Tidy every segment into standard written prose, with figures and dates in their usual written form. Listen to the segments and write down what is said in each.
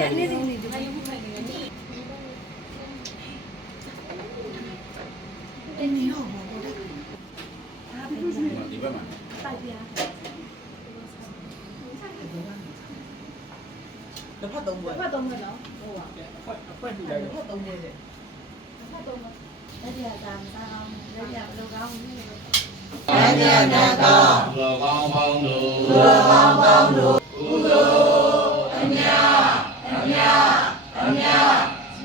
ရက်တည်းဒီနေ့ဒီကောနေဒီဘက်မှာတိုက်ပြားတစ်ဖက်သုံးပွဲတစ်ဖက်သုံးမယ်နော်ဟုတ်ပါ အခွက်တူတယ်တစ်ဖက်သုံးပွဲတဲ့ တစ်ဖက်သုံးမယ်လက်ပြားသာမစားအောင်လက်ပြားဘယ်လိုကောင်းလဲတန်မြတ်နာသောလူကောင်းပေါင်းတို့ကုသိုလ်အမြ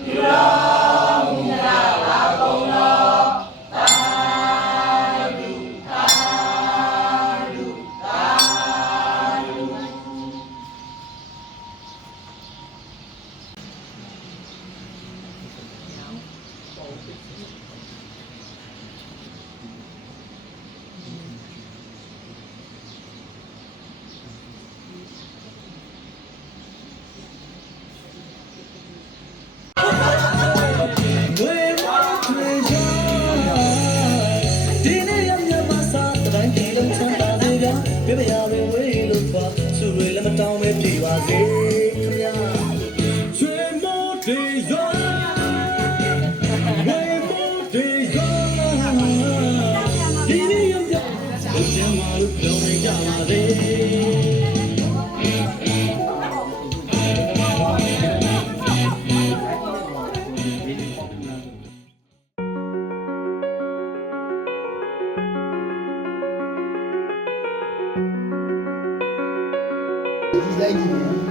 ပြုတော်မူကြပါကုန်တော်သာဓုသာဓုသာဓုတောင်းမဲ့ပြေပါစေခင်ဗျာရွှေမိုးတေရောဝေမိုးတေရောဒီနေ့ရပြလူကျမ်းမာလို့ပြောနေကြပါစေဒီလိုက်ကြည့်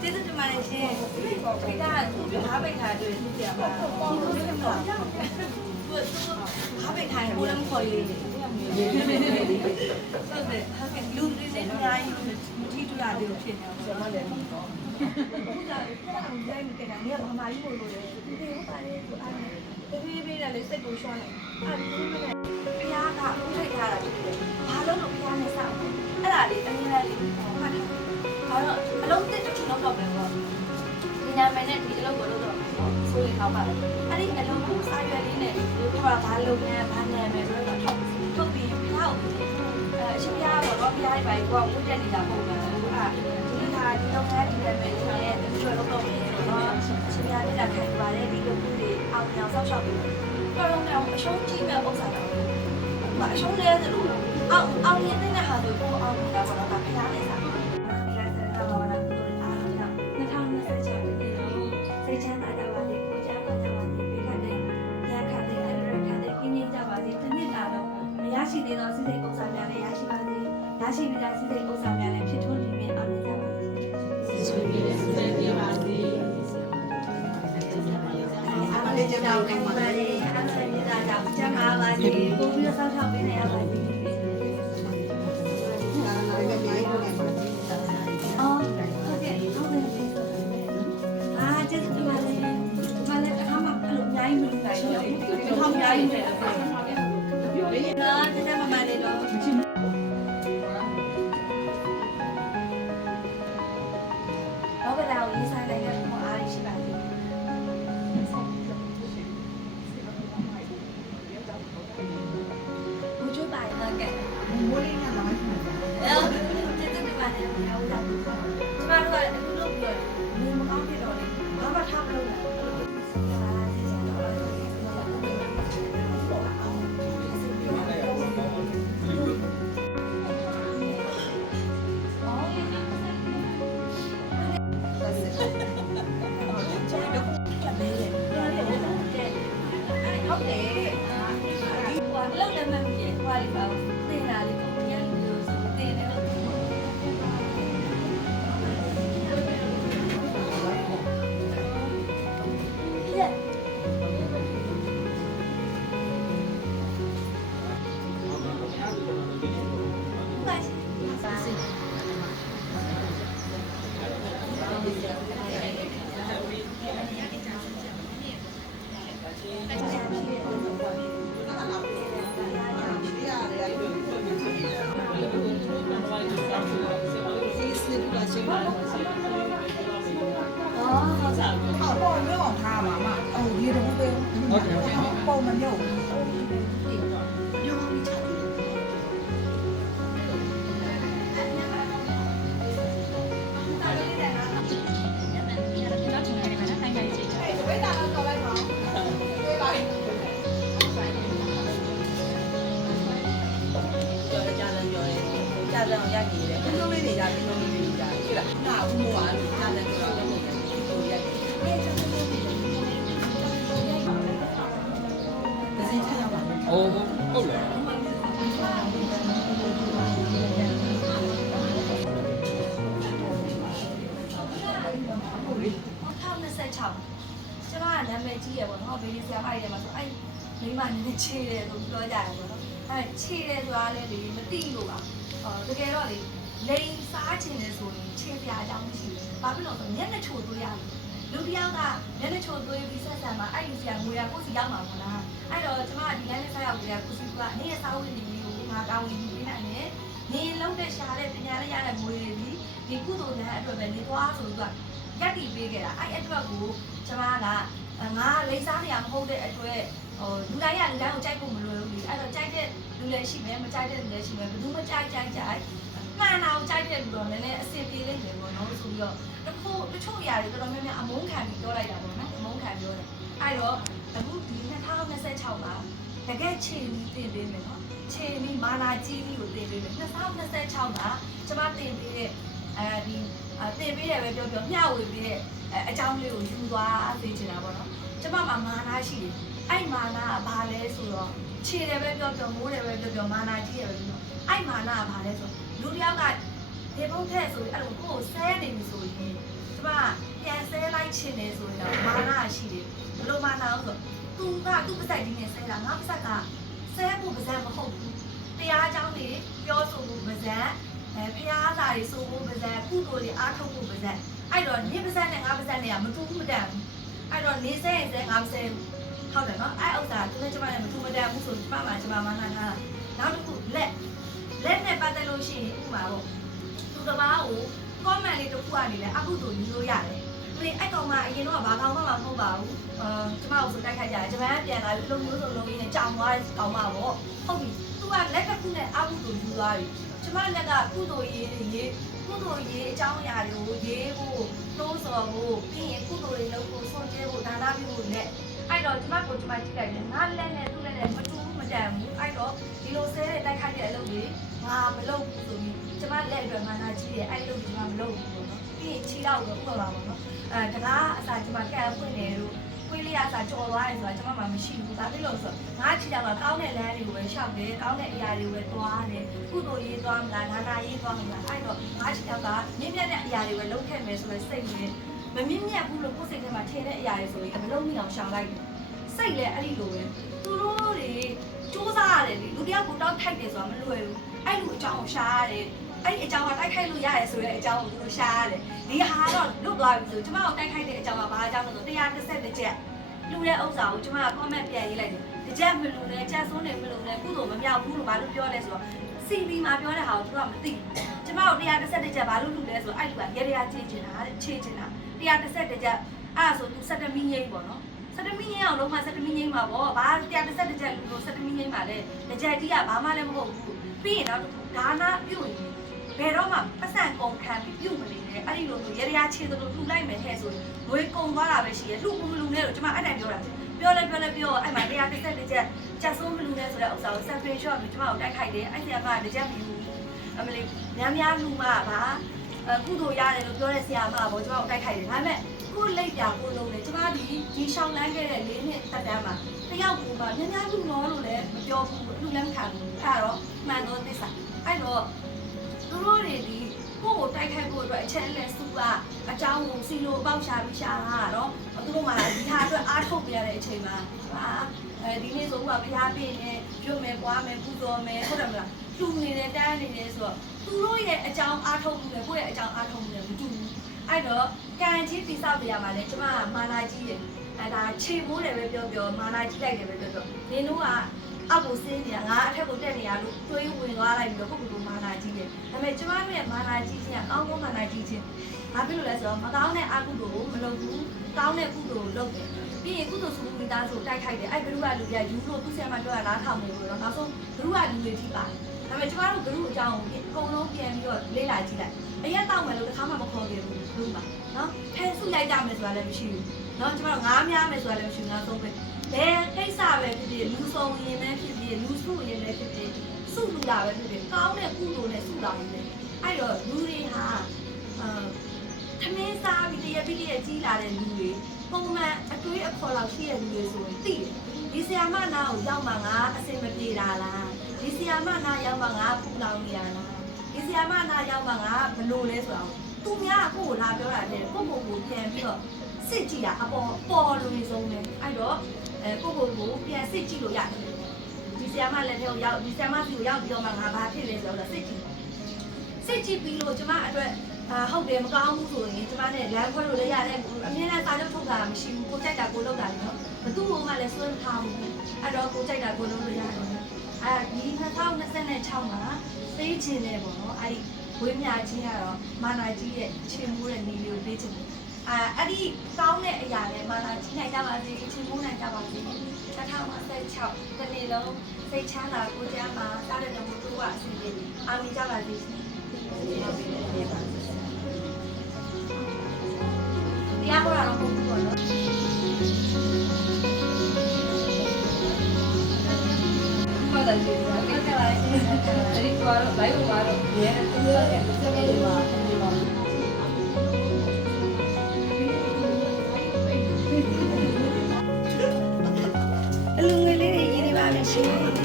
ကျေးဇူးတင်ပါတယ်ရှင်ခိတာဘာပိတ်ထားတွေ့ကြပါဘာပိတ်ထားရင်ဘုရားမခေါ်ရည် ဟုတ်ကဲ့လူတွေလည်းအများကြီးမထီတူတာတွေဖြစ်နေအောင် ဆရာမလည်းဒီတော့ ဟုတ်လားအဲ့ဒါကိုရိုက်မတင်တာနေကဘာမှကြီးမို့လို့လေဒီဟုတ်ပါလေဆိုအဲ့ဒါပြေးပြေးနဲ့လေစိတ်ကိုရှောင်းလိုက်အဲ့ဒီလိုနဲ့ဖျားကဥထိတ်ထားတာဖြစ်တယ်ဘာလို့လို့ဖျားနဲ့ဆောက်အဲ့ဒါလေးအနည်းလေးမှတ်ထားဘာလို့အလုံးတစ်တစ်လောက်တော့ပဲပေါ့ဒီနာမည်နဲ့ဒီအလုပ်ကိုလုပ်တော့ဆိုရင်တော့ပါအဲ့ဒီအလုံးကိုစာရွက်လေးနဲ့ဒီပြောတာဘာလုပ်နေဘာနာမည်ဆိုတော့ထုတ်ပြီးဖျားကိုအရှင်ဖျားကတော့ဖျားပိုင်ကိုဝတ်တက်နေတာပုံမှန်အဲ့ဒီလုပ်ငန်းဒီနာမည်လေးနဲ့ဒီလိုလုပ်တော့မယ်နော်ရှင်များလက်ခံပါတယ်ဒီလိုမျိုးတွေအောင်အောင်ဆောက်ရှောက်ပြီးတော့တော့အရှုံးကြီးမဲ့ဥစ္စာတော့အရှုံးလဲသလိုအောင်ရတဲ့ဟာဆိုကိုအောင်တာပေါ့နော်ဒါဖျားနေတာဒီကစားတာဘာလဲကိုအားကြောင့်2026စိတ်ချမ်းသာကြပါစေကိုကြားပါကြပါစေပေးခတ်တဲ့ရခတ်တဲ့ရခတ်တဲ့ပြင်းပြကြပါစေတစ်နှစ်တာတော့မရရှိသေးသောစိတ်ဥစ္စာများလည်းရရှိပါစေရရှိပြီးသားစိတ်ဥစ္စာများလည်းဖြစ်ထွန်းနေမြဲအောင်ကြပါစေအားလေးကြောင့်ခံပါတယ်အားဆက်နေတာကြောင့်ကျမ်းပါပါစေကိုပြီးတော့ဆောက်ထောက်ပေးနေရပါစေအော်ဟုတ်ကဲ့ဟုတ်တယ်အာကျေးဇူးတင်ပါတယ်မလည်းတစ်ခါမှအဲ့လိုအများကြီးမလုပ်နိုင်ဘူးတစ်ခါအများကြီးပဲနော်ကျေးဇူးမမလေးတော့ဘောကလာကိုရေးဆိုင်လိုက်တဲ့ပုံအားရှိပါသေးတယ်ဘူးကျပါရကဲ မိုးလေးနဲ့လာမယ် ကျေးဇူးတင်ပါတယ်ဘုရားဦးတော်ကျမတို့ကအခုလုပ်ပြီးတော့နေမကောင်းဖြစ်တော့လေဘာမှထားမလို့လားဟုတ်တယ်ဟိုလောက်လည်းမမြင်ဟိုလေးပါသင်လာလေးကိုညံ့လို့ဆိုသင်တယ်လို့ပေါ်ညောထားပါမအော်ဒီတော့ပဲပုံမညောညောပြီးချတယ်ဝိဒါတော့တော့လိုက်ပါပြေးလိုက်ကြော်ကြတယ်ကြော်တယ်ကြာတယ်ရနေတယ်ဘယ်လိုလေးနေကြဘယ်လိုလေးနေကြကြည့်လားငါဘူးမောကကြာတယ်ကြော်တယ်လို့ပြောရတယ်အိုးဟုတ်လား2026ကျွန်တော်ကနာမည်ကြီးရပေါ့နော်ဘေးလေးဆရာမကြီးတယ်မှာဆိုအဲ့မိမနည်းနည်းချေတယ်လို့ပြောကြတယ်ပေါ့နော်အဲ့ချေတယ်ဆိုတာလည်းလေမသိလို့ပါတကယ်တော့လေလိန်စားခြင်းလေဆိုရင်ချေပြအကြောင်းမရှိဘူးဘာဖြစ်လို့ဆိုမျက်နှာချိုသွေးရတယ်လူတစ်ယောက်ကမျက်နှာချိုသွေးပြီးဆက်ဆံမှာအဲ့ဒီဆရာငွေရကိုစီရောက်မှာမလားအဲ့တော့ကျွန်မကဒီလမ်းနဲ့ဆက်ရောက်ကြရကိုစီကအနည်းစားဝင်နေပြီကိုငါတောင်းဝင်ယူပေးနိုင်တယ်နေလုံးတဲ့ရှာတဲ့ပညာနဲ့ရတဲ့ငွေတွေဒီကုသိုလ်နဲ့အတွက်ပဲနေသွားဆိုတော့ရက်တည်ပေးခဲ့တာအဲ့အတွက်ကိုကျွန်မကငါလိမ့်စားနေရမဟုတ်တဲ့အတွက်လူတိုင်းကလူတိုင်းကိုကြိုက်ဖို့မလိုဘူးအဲ့တော့ကြိုက်တဲ့လူလည်းရှိမယ်မကြိုက်တဲ့လူလည်းရှိမယ်ဘယ်သူမှကြိုက်မှန်တာကိုကြိုက်တဲ့လူတော့နည်းနည်းအဆင်ပြေလိမ့်မယ်ပေါ့နော်ဆိုပြီးတော့တချို့အရာတွေတော်တော်များများအမုန်းခံပြီးပြောလိုက်တာပေါ့နော်အမုန်းခံပြောတယ်အဲ့တော့အခုဒီ2026မှာတကယ်ခြေပြီးတင်ပေးမယ်နော်ခြေပြီးမာနာကြီးပြီးကိုတင်ပေးမယ်2026မှာကျွန်မတင်ပေးတဲ့ဒီတင်ပေးတယ်ပဲပြောမျှဝေပေးတဲ့အကြောင်းလေးကိုယူသွားသိချင်တာပေါ့နော်ကျမမှာမာနာရှိတယ်အဲ့မာနာကဘာလဲဆိုတော့ခြေတယ်ပဲပြောမိုးတယ်ပဲပြောမာနာကြီးတယ်ပဲပြောအဲ့မာနာကဘာလဲဆိုလူတယောက်ကဒီဘုံထက်ဆိုရင်အဲ့လိုကိုယ်ဆဲနေပြီဆိုရင်ကျမပြန်ဆဲလိုက်ချင်တယ်ဆိုရင်တော့မာနာရှိတယ်ဘယ်လိုမာနာလဲဆိုသူကသူ့ပါဇက်ကြီးနဲ့ဆဲတာငါပါဇက်ကဆဲဖို့ပါဇက်မဟုတ်ဘူး ဖို့ပါဇက်ဖျားစာတွေဆိုဖို့ပါဇက်ကုသိုလ်တွေအားထုတ်ဖို့ပါဇက်အဲ့တော့နေပါဇက်နဲ့ငါပါဇက်နဲ့ကမတူဘူးမတန်ဘူးအဲ့တော့နေစဲရင်စဲငါမစဲဟုတ်တယ်နော်အဲ့ဥစ္စာသူနဲ့ကျမနဲ့မတူမတန်ဘူးဆိုကျမမှကျမမှန်းထားတာနောက်တစ်ခုလက်နဲ့ပတ်သက်လို့ရှိရင်ဥပမာပေါ့သူတစ်ပါးကို comment လေးတစ်ခုကနေလဲအခုတို့ယူလို့ရတယ်။ဒီအဲ့ကောင်ကအရင်တော့ဘာကောင်မှမဟုတ်ပါဘူး။ကျမတို့ဆိုတိုက်ခိုက်ကြတယ်။ဂျပန်ပြန်လာပြီးအလုံးမျိုးစုံလုံးရင်းနဲ့ကြောင်သွားတဲ့ကောင်မပေါ့။ဟုတ်ပြီ။ तू ကလက်တစ်ခုနဲ့အခုတို့ယူသွားပြီ။ကျမလက်ကကုသိုလ်ရေးအကြောင်းအရာတွေကိုရေးဖို့နှိုးဆော်ဖို့ပြီးရင်ကုသိုလ်တွေလုပ်ဖို့ဆွန်ကျဲဖို့ဒါနပြုဖို့နဲ့အဲ့တော့ကျမကိုကျမကြည့်လိုက်တယ်။ငါလက်နဲ့သူ့လက်နဲ့မတူဘူးမတန်ဘူး။အဲ့တော့ဒီလိုဆဲတဲ့တိုက်ခိုက်တဲ့အလုပ်တွေငါမလုပ်ဘူးဆိုပြီးကျမလက်အတွက်မာနာကြီးတယ်အဲ့လိုကျမမလုပ်ဘူးပေါ့နော်ပြီးရင်ခြေတော့တော့ဥပမာပေါ့နော်တကားအစာကျမကန့်ဖွင့်နေလို့ခွေးလေးအစာကြော်သွားတယ်ဆိုတာကျမမှမရှိဘူးဒါဖြစ်လို့ဆိုငါခြေတော့ကကောင်းတဲ့လမ်းတွေကိုပဲရှောက်တယ်ကောင်းတဲ့အရာတွေကိုပဲသွားတယ်ကုသိုလ်ရေးသွားမလားဒါနာရေးသွားမလားအဲ့တော့ငါခြေတော့ကမြင့်မြတ်တဲ့အရာတွေပဲလုပ်ခဲ့မယ်ဆိုရင်စိတ်နဲ့မမြင့်မြတ်ဘူးလို့ကိုယ်စိတ်ထဲမှာထင်တဲ့အရာတွေဆိုရင်မလုံးမိအောင်ရှောင်လိုက်တယ်စိတ်လည်းအဲ့ဒီလိုပဲသူတို့တွေစူးစမ်းရတယ်လေလူတယောက်ကိုတောက်ထိုက်တယ်ဆိုတာမလွယ်ဘူးအဲ့လိုအကြောင်းရှားရတယ်အဲ့ဒီအကြောင်းကတိုက်ခိုက်လို့ရတယ်ဆိုတဲ့အကြောင်းကိုသူတို့ရှားရတယ်ဒီဟာတော့လွတ်သွားပြီဆိုကျမတို့တိုက်ခိုက်တဲ့အကြောင်းကဘာအကြောင်းလဲဆို130ချက်လူတဲ့ဥစ္စာကိုကျမက comment ပြန်ရေးလိုက်တယ်တစ်ချက်မလူနဲ့ချက်ဆုံးနေမလူနဲ့ကုသိုလ်မမြောက်ဘူးလို့ဘာလို့ပြောလဲဆိုတော့ CV မှာပြောတဲ့ဟာကိုသူကမသိကျမတို့130ချက်ဘာလို့လူလဲဆိုတော့အဲ့လူကရေရချင်းချင်တာချေချင်တာ130ချက်အဲ့ဒါဆိုသူ17မီးငိမ့်ပေါ့နော်17မီးငိမ့်အောင်လုံးဝ17မီးငိမ့်မှာပေါ့ဘာ130ချက်လူလို့17မီးငိမ့်မှာလဲတစ်ချက်ကြီးကဘာမှလည်းမဟုတ်ဘူးပြီးရင်တော့ဒါနာပြုတ်ရင်ဘယ်တော့မှပတ်စံကုန်ခံပြီးပြုတ်မနေနဲ့အဲ့ဒီလိုမျိုးရေရချေသလိုလှူလိုက်မယ်ဟဲ့ဆိုရင်ငွေကုန်သွားတာပဲရှိရဲ့လှူမလူနဲ့တော့ကျမအဲ့တိုင်ပြောတာပြောလဲအဲ့မှာ130ချက်ချက်ဆုံးမလူနဲ့ဆိုတဲ့ဥစ္စာကို separate shot ပြီးကျမကိုတိုက်ခိုက်တယ်အဲ့ဒီကမှတစ်ချက်မယူအမလေးများလူမှပါကုသိုလ်ရတယ်လို့ပြောတဲ့ဆရာမပေါ့ကျမကိုတိုက်ခိုက်တယ်ဒါပေမဲ့ကိုလိပ်ပြကိုလုံးလေကျမဒီရှောင်းလန်းခဲ့တဲ့၄နှစ်တက်တန်းမှာတယောက်ကူမှများလူနော်လို့လည်းမပြောဘူးလူလည်းမခံဘူးအဲ့တော့မှန်တော့သစ္စာအဲ့တော့သူတို့တွေဒီကိုကိုတိုက်ခိုက်ဖို့အတွက်အချက်လက်စုကအကြောင်းကိုစီလိုပေါက်ရှာပြီးရှာတာတော့သူတို့မှဒီဟာအတွက်အားထုတ်ပြရတဲ့အချိန်မှာဒီနေ့ဆိုဥပမာဘုရားပြည့်နေပြုတ်မယ်ပွားမယ်ပူဇော်မယ်ဟုတ်တယ်မလားလူနေတယ်တန်းနေတယ်ဆိုတော့သူတို့ရဲ့အကြောင်းအားထုတ်မှုနဲ့ကိုယ့်ရဲ့အကြောင်းအားထုတ်မှုနဲ့မတူဘူးအဲ့တော့ကံကြီးတိဆောက်ပြရမှာလေကျမကမာနာကြီးတယ်အဲ့ဒါခြေမိုးတယ်ပဲပြောမာနာကြီးလိုက်တယ်ပဲပြောနင်တို့ကအောက်ကိုဆင်းနေတာငါအထက်ကိုတက်နေရလို့တွေးဝင်သွားလိုက်ပြီးတော့ကိုမာနာကြီးတယ်ဒါပေမဲ့ကျမတို့ရဲ့မာနာကြီးချင်းကကောင်းကောင်းမာနာကြီးချင်းဘာဖြစ်လို့လဲဆိုတော့မကောင်းတဲ့အကုသိုလ်ကိုမလုပ်ဘူးကောင်းတဲ့ကုသိုလ်ကိုလုပ်တယ်ပြီးရင်ကုသိုလ်စုမိသားစုတိုက်ခိုက်တယ်အဲ့ဘ누구ကလူပြယူလို့သူ့ဆရာမပြောတာလားထောင်နေလို့တော့နောက်ဆုံးဘ누구ကလူတွေထိပါတယ်ဒါပေမဲ့ကျမတို့ဘ누구အကြောင်းကိုအကုန်လုံးပြန်ပြီးတော့လေ့လာကြည့်လိုက်အရက်တောက်မယ်လို့တစ်ခါမှမခေါ်ခဲ့ဘူးဘ누구ပါနော်ဖဲဆုလိုက်ကြမယ်ဆိုတာလည်းမရှိဘူးနော်ကျမတို့ငားများမယ်ဆိုတာလည်းမရှိဘူးနောက်ဆုံးပဲဘယ်ကိစ္စပဲဖြစ်ဖြစ်လူဆောင်ရင်ပဲဖြစ်ဖြစ်လူစုရင်ပဲဖြစ်ဖြစ်စုလူတာပဲဖြစ်ဖြစ်ကောင်းတဲ့ကုသိုလ်နဲ့စုတာရင်လည်းအဲ့တော့လူတွေဟာသမင်းစားပြီးတရပြီးတရကြီးလာတဲ့လူတွေပုံမှန်အတွေးအခေါ်လောက်ရှိတဲ့လူတွေဆိုရင်သိတယ်ဒီဆရာမနာကိုရောက်မှငါအစင်မပြေတာလားဒီဆရာမနာရောက်မှငါပူလောင်နေရလားဒီဆရာမနာရောက်မှငါဘလို့လဲဆိုတော့သူများကိုလာပြောတာတဲ့ကိုပြန်ပြီးတော့စစ်ကြည့်တာအပေါ်လူတွေဆုံးတယ်အဲ့တော့ကိုပြန်စစ်ကြည့်လို့ရတယ်ဒီဆရာမလက်ထဲကိုရောက်ဒီဆရာမစီကိုရောက်ပြီးတော့မှငါဘာဖြစ်လဲဆိုတော့စစ်ကြည့်ပြီးလို့ကျမအတွက်ဟုတ်တယ်မကောင်းဘူးဆိုရင်ကျမနဲ့လမ်းခွဲလို့လည်းရတယ်အမြဲတမ်းစာချုပ်ထုတ်တာမရှိဘူးကိုကြိုက်တာကိုလုပ်တာလေနော်ဘသူ့ဘုံကလည်းစွန့်ထားဘူးအဲ့တော့ကိုကြိုက်တာကိုလုပ်လို့ရတယ်ဒီ2026မှာသိချင်တယ်ပေါ့နော်အဲ့ဒီဝေးမြချင်းကတော့မာနာကြီးရဲ့ချင်းမိုးတဲ့နေလေးကိုပေးချင်တယ်အဲ့ဒီကောင်းတဲ့အရာနဲ့မာနာကြီးနိုင်ကြပါစေချင်းမိုးနိုင်ကြပါစေ2026တနေ့လုံးစိတ်ချမ်းသာကိုယ်ကျမ်းမှာစားတဲ့မှုတို့ကအစီအစဉ်အောင်မြင်ကြပါစေရှင်တရားဟောတာတော့ပုံပေါ့နော်ဘာသာကြည့်ပါကြည့်ပါလားဒီကတော့ live ကတော့ရဲတူရတယ်စကားတွေပါအလူငွေလေးရေးနေပါမယ်ရှင်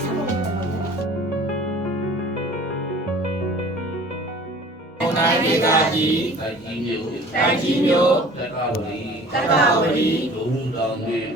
တိုင်းဒေသကြီးတိုက်ကြီးမျိုးတက္ကဝတီဒုံတောင်နှင့်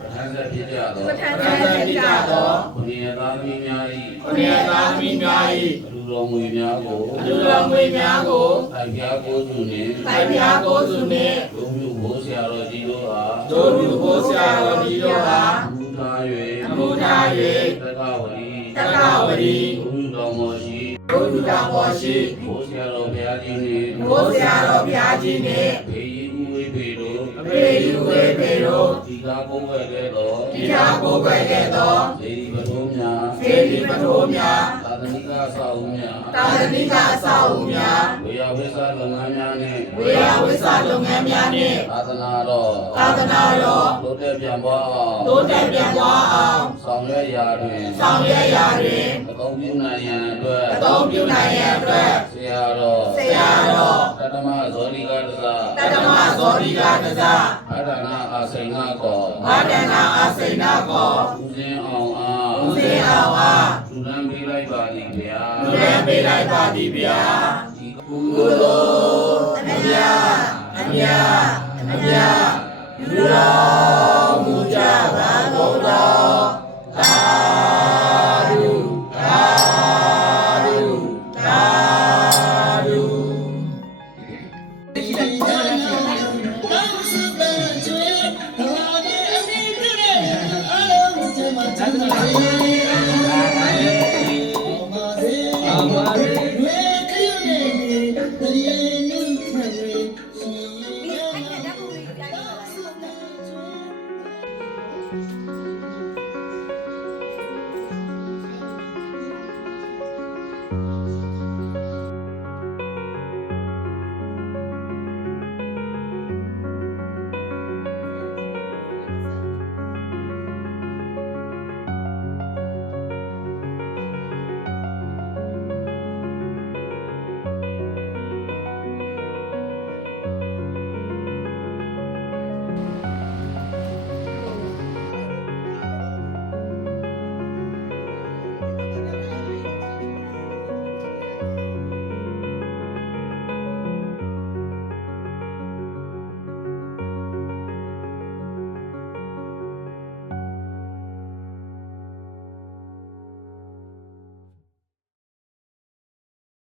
ပထ န်းဆက်ဖြစ်ကြသော ပဋ္ဌာန်းဆက်ဖြစ်ကြသော ဘုရားသားသမီးများ၏ ဘုရားသားသမီးများ၏ အလူတော်မွေများကို အလူတော်ငွေများကို ထိုင်ပြားကိုစုနှင့် တိုင်ပြားကိုစုနှင့် ဒုမြုပ်ဘိုးဆရာတော်ကြီးတို့အား တို့လူကိုဆရာတော်ကြီးတို့အား အမှုထား၍ အမှုထား တက္ကဝရီ တက္ကဝရီ ဒုမြုပ်တော်မောရှိ တို့လူတော်ပေါ်ရှိ ဘိုးဆရာတော်ဘုရားကြီးနှင့် ဘိုးဆရာတော်ဘုရားကြီးနှင့် ဘေးဥဝေပေတို့ အဖေယူဝေပေတို့ ဒီကားကိုယ်ွယ်ခဲ့သော ဒီသာကိုယ်ွယ်ခဲ့သော ဒေဒီပထိုးများ စေတီပထိုးများ သာသနိကအဆောက်အဦများ တာသနိကအဆောက်အဦများ ဝေယဝိသလုပ်ငန်းများနှင့် ဝေယဝိသလုပ်ငန်းများနှင့် သာသနာတော် သာသနာတော် တိုးတက်ပြန်ပွားအောင် တိုးတက်ပြန်ပွားအောင် ဆောင်ရွက်ရာတွင် ဆောင်ရွက်ရာတွင် အသုံးပြုနိုင်ရန်အတွက် အသုံးပြုနိုင်ရန်အတွက် ဆရာတော် ဆရာတော် တတမဇောတိကတသ တတမဇောတိကတဇ အဒနာအာစိန်နာကော ဘာဒနာအစိဏကော ဦးစင်းအောင်အား ဦးစင်အောင်အား လူလန်းပေးလိုက်ပါသည်ဗျာ လူရန်ပေးလိုက်ပါသည်ဗျာ ဒီကု ကုသိုလ်အမြတ်အမြတ်အမြတ်ယူတော်